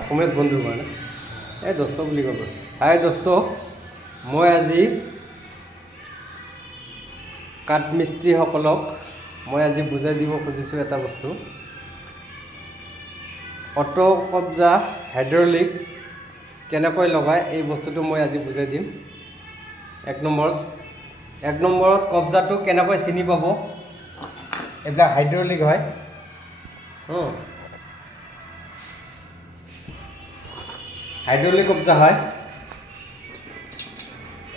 অসমীয়াত বন্ধু মানে এই দোস্ত বুলি ক'ব। হাই দোস্ত, মই আজি কাঠ মিস্ত্ৰীসকলক বুজাই দিব খুজিছোঁ এটা বস্তু। অটো কব্জা হাইড্ৰলিক কেনেকৈ লগায় এই বস্তুটো মই আজি বুজাই দিম। এক নম্বৰত কব্জাটো কেনেকৈ চিনি পাব, এইবিলাক হাইড্ৰলিক হয়। হাইড্ৰলিক কব্জা হয়।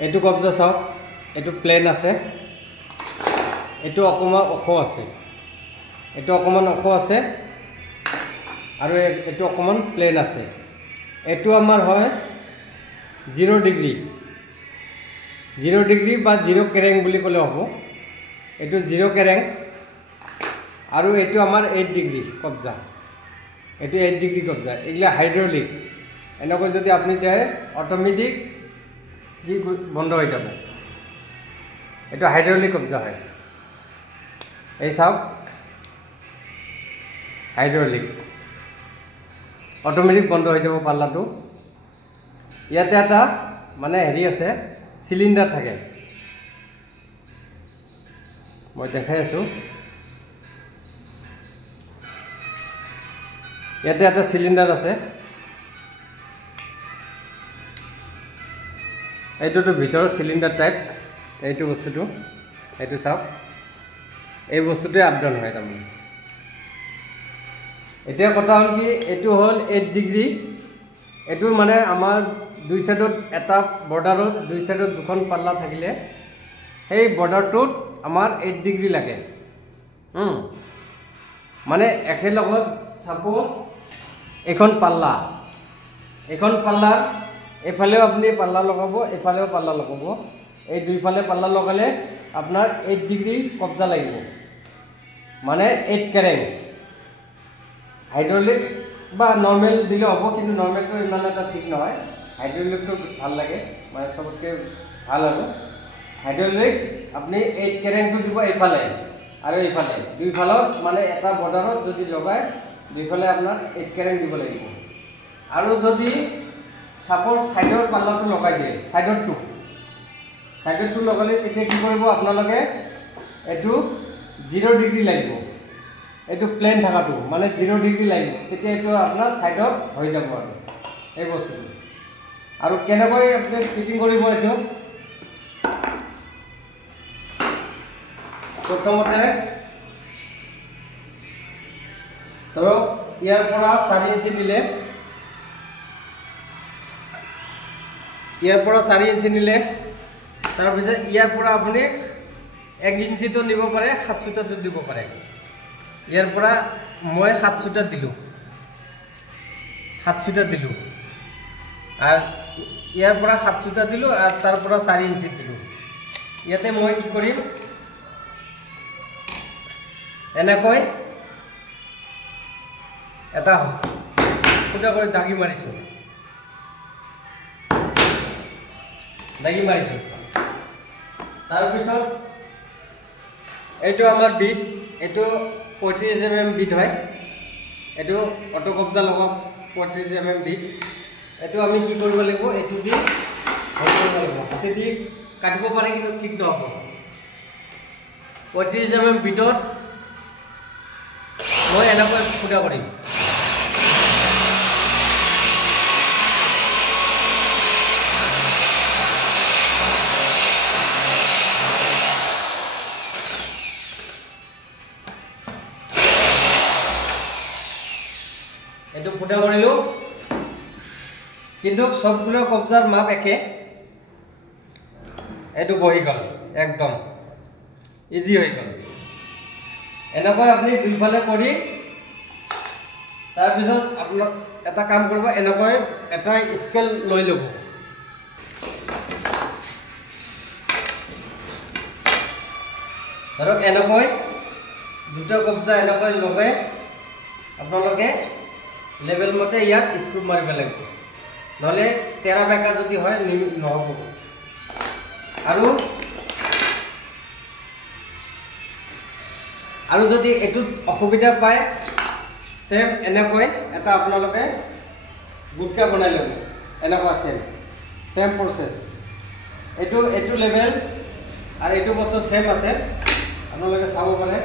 এইটো কব্জা চাওক, এইটো প্লেন আছে, এইটো অকণমান ওখ আছে, এইটো অকণমান ওখ আছে আৰু এইটো অকণমান প্লেন আছে। এইটো আমাৰ হয় 0 ডিগ্ৰী বা 0 কেৰেং বুলি ক'লে হ'ব। এইটো 0 কেৰেং আৰু এইটো আমাৰ 8 ডিগ্ৰী কব্জা, এইটো 8 ডিগ্ৰী কব্জা। এইগিলা হাইড্ৰলিক। এনেকৈ যদি আপুনি দিয়ে অট'মেটিক বন্ধ হৈ যাব। এইটো হাইড্ৰলিক কব্জা হয়। এই চাওক, হাইড্ৰলিক অট'মেটিক বন্ধ হৈ যাব পাল্লাটো। ইয়াতে এটা মানে হেৰি আছে, চিলিণ্ডাৰ থাকে, মই দেখাই আছোঁ। ইয়াতে এটা চিলিণ্ডাৰ আছে, এইটোতো ভিতৰৰ চিলিণ্ডাৰ টাইপ। এইটো বস্তুটো, এইটো চাওক, এই বস্তুটোৱে আপ ডাউন হয় তাৰমানে। এতিয়া কথা হ'ল কি, এইটো হ'ল 8 ডিগ্ৰী। এইটো মানে আমাৰ দুই চাইডত এটা বৰ্ডাৰত দুই চাইডত দুখন পাল্লা থাকিলে সেই বৰ্ডাৰটোত আমাৰ 8 ডিগ্ৰী লাগে। মানে একেলগত চাপ'জ এইখন পাল্লাৰ এইফালেও আপুনি পাল্লা লগাব, এইফালেও পাল্লা লগাব। এই দুইফালে পাল্লা লগালে আপোনাৰ 8 ডিগ্ৰী কব্জা লাগিব, মানে 8 কেৰেং। হাইড্ৰলিক বা নৰ্মেল দিলে হ'ব, কিন্তু নৰ্মেলটো ইমান এটা ঠিক নহয়। হাইড্ৰলিকটো ভাল লাগে, মানে চবতকৈ ভাল। আৰু হাইড্ৰলিক আপুনি 8 কেৰেংটো দিব এইফালে আৰু এইফালে, দুইফালত মানে এটা বৰ্ডাৰত যদি লগায় দুইফালে আপোনাৰ 8 কেৰেং দিব লাগিব। আৰু যদি চাপ'জ ছাইডৰ পাল্লাটো লগাই দিয়ে, ছাইডৰটো লগালে তেতিয়া কি কৰিব আপোনালোকে, এইটো 0 ডিগ্ৰী লাগিব। এইটো প্লেন থকাটো মানে 0 ডিগ্ৰী লাগিব, তেতিয়া এইটো আপোনাৰ ছাইডত হৈ যাব আৰু এই বস্তুটো। আৰু কেনেকৈ আপুনি ফিটিং কৰিব, এইটো প্ৰথমতে ধৰক ইয়াৰ পৰা 4 ইঞ্চি নিলে, তাৰপিছত ইয়াৰ পৰা আপুনি 1 ইঞ্চিটো নিব পাৰে, 7 ছুটাটো দিব পাৰে। ইয়াৰ পৰা মই 7 ছুটা দিলোঁ, আৰু ইয়াৰ পৰা 7 ছুটা দিলোঁ, আৰু তাৰ পৰা 4 ইঞ্চি দিলোঁ। ইয়াতে মই কি কৰিম, এনেকৈ এটা ফুটা কৰি দাগি মাৰিছোঁ। তাৰপিছত এইটো আমাৰ বিট, এইটো 35 mm বিট হয়। এইটো অটো কব্জা লগাওক 35 mm বিট। এইটো আমি কি কৰিব লাগিব, এইটো দি হাতে দি কাটিব পাৰে, কিন্তু ঠিক নহ'ব। 35 mm বিটত মই এনেকৈ ফুটা কৰিম। এইটো ফুটা কৰিলোঁ, কিন্তু সবগুলো কব্জাৰ মাপ একে। এইটো বহি গ'ল, একদম ইজি হৈ গ'ল। এনেকৈ আপুনি দুইফালে কৰি, তাৰপিছত আপোনাক এটা কাম কৰিব, এনেকৈ এটা স্কেল লৈ ল'ব। ধৰক এনেকৈ দুটা কব্জা এনেকৈ লগাই আপোনালোকে লেভেল মতে ইয়াত স্ক্ৰু মাৰিব লাগিব, নহ'লে তেৰা বেকা যদি হয় নহ'ব। আৰু যদি এইটোত অসুবিধা পায়, সেম এনেকৈ এটা আপোনালোকে গুটকা বনাই ল'ব এনেকুৱা চেম প্ৰচেছ এইটো লেভেল আৰু এইটো বস্তু চেম আছে আপোনালোকে চাব পাৰে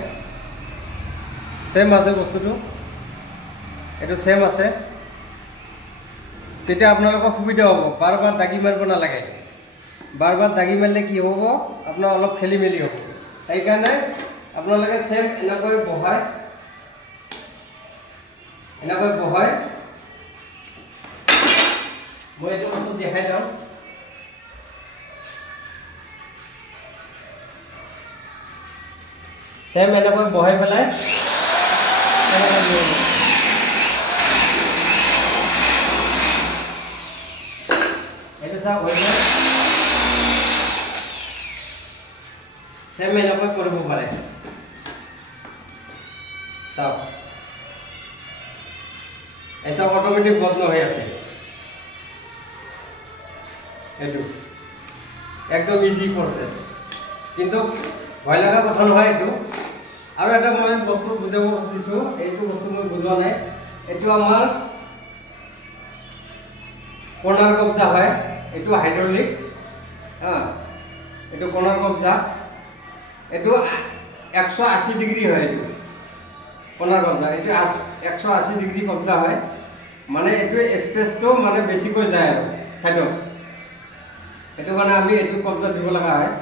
চেম আছে বস্তুটো এইটো চেম আছে তেতিয়া আপোনালোকৰ সুবিধা হ'ব বাৰ বাৰ দাগি মাৰিব নালাগে বাৰ বাৰ দাগি মাৰিলে কি হ'ব আপোনাৰ অলপ খেলি মেলি হ'ব সেইকাৰণে আপোনালোকে চেম এনেকৈ বহাই মই এইটো বস্তু দেখাই দিওঁ চেম এনেকৈ বহাই পেলাই এইটো চাওক চেম এনেকৈ কৰিব পাৰে চাওক এইসব অটোমেটিক বন্ধ হয়ে আছে এইটো একদম ইজি প্ৰসেস কিন্তু ভয় লাগা কথা নহয় এইটো আৰু এটা মই বস্তু বুজাব খুজিছো এইটো বস্তু মই বুজোৱা নাই এইটো আমাৰ কৰ্নাৰ কবজা হয় এইটো হাইড্ৰলিক এইটো কৰ্নাৰ কবজা এইটো 180 ডিগ্ৰী হয় এইটো কৰ্নাৰ কবজা এইটো 180 ডিগ্ৰী কবজা হয় মানে এইটো স্পেচটো মানে বেছিকৈ যায় আৰু সাইডত এইটো মানে আমি এইটো কবজা দিব লগা হয়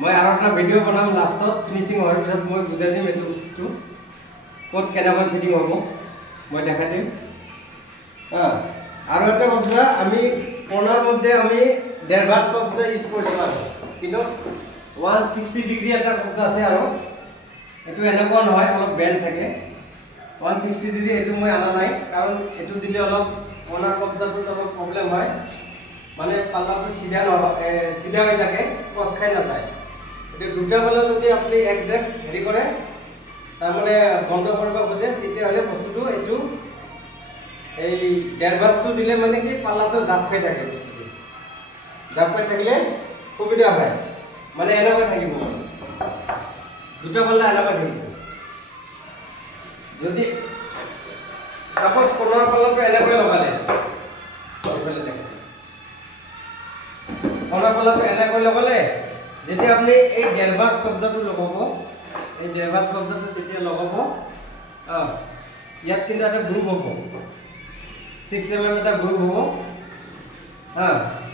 মই আৰু এটা ভিডিঅ' বনাম লাষ্টত ফিনিচিং হোৱাৰ পিছত মই বুজাই দিম এইটো বস্তুটো ক'ত কেনেকৈ ফিটিং হ'ব মই দেখাই দিম আৰু এটা কবজা আমি কৰ্নাৰ মধ্যে আমি ডেৰ ভাঁজ কবজা ইউজ কৰিছোঁ আৰু কিন্তু 160 ডিগ্ৰী এটা কবজা আছে আৰু এইটো এনেকুৱা নহয় অলপ বেণ্ড থাকে 160 ডিগ্ৰী এইটো মই আনা নাই কাৰণ এইটো দিলে অলপ কৰ্নাৰ কবজাটোত অলপ প্ৰব্লেম হয় মানে পাল্লাটো সিধা হৈ থাকে কচ খাই নাযায় এইটো দুটা বেলা যদি আপুনি একজেক্ট হেৰি কৰে তাৰমানে বন্ধ কৰিব খোজে তেতিয়াহ'লে বস্তুটো এইটো এই ডেৰ ভাঁজটো দিলে মানে কি পাল্লাটো জাপ খাই থাকে বস্তুটো জাপ খাই থাকিলে সুবিধা হয় মানে এনেকৈ থাকিব দুটা পাল্লা এনেকৈ থাকিব যদি সাপোজ কৰ্নাৰ পাল্লাটো এনেকৈ লগালে কৰ্নাৰ পাল্লাটো এনেকৈ লগালে যেতিয়া আপুনি এই ডেৰ ভাঁজ কবজাটো লগাব এই ডেৰ ভাঁজ কবজাটো যেতিয়া লগাব ইয়াত কিন্তু এটা গ্ৰুপ হ'ব 6 mm এটা গ্ৰুপ হ'ব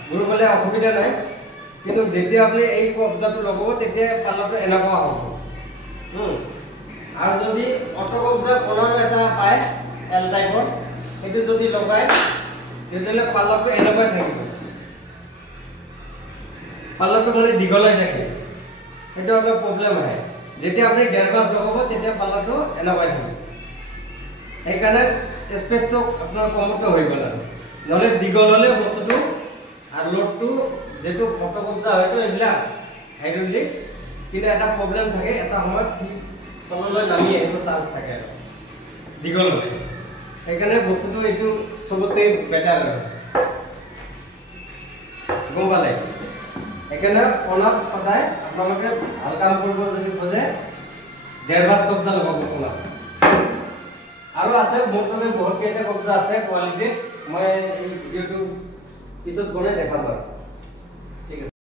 গ্ৰুপ হ'লে অসুবিধা নাই কিন্তু যেতিয়া আপুনি এই কবজাটো লগাব তেতিয়া পাল্লাটো এনেকুৱা হ'ব আৰু যদি অটো কবজা কৰ্নাৰ এটা পায় এল টাইপৰ এইটো যদি লগায় তেতিয়াহ'লে পাল্লাটো এনেকৈ থাকিব পাল্লাটো মানে দীঘলাই থাকে সেইটো অলপ প্ৰব্লেম আহে যেতিয়া আপুনি ডেৰ ভাঁজ লগাব তেতিয়া পাল্লাটো এনেকৈ থাকিব সেইকাৰণে স্পেচটো আপোনাৰ কমতে হৈ গ'ল আৰু নহ'লে দীঘল হ'লে বস্তুটো আৰু লোডটো যেটো অটো কবজা হয়তো এইবিলাক হাইড্ৰলিক কিন্তু এটা প্ৰব্লেম থাকে এটা সময়ত তললৈ নামি আহিব চান্স থাকে আৰু দীঘল হ'লে সেইকাৰণে বস্তুটো এইটো চবতে বেটাৰ আৰু গম পালে সেইকাৰণে কৰ্নাৰ সদায় আপোনালোকে ভাল কাম কৰিব যদি খোজে ডেৰ ভাঁজ কবজা লগাব কৰ্নাৰ আৰু আছে মোৰ তাতে বহুত কেইটা কবজা আছে কোৱালিটিৰ মই এই ভিডিঅ'টো পিছত বনাই দেখাম বাৰু ঠিক আছে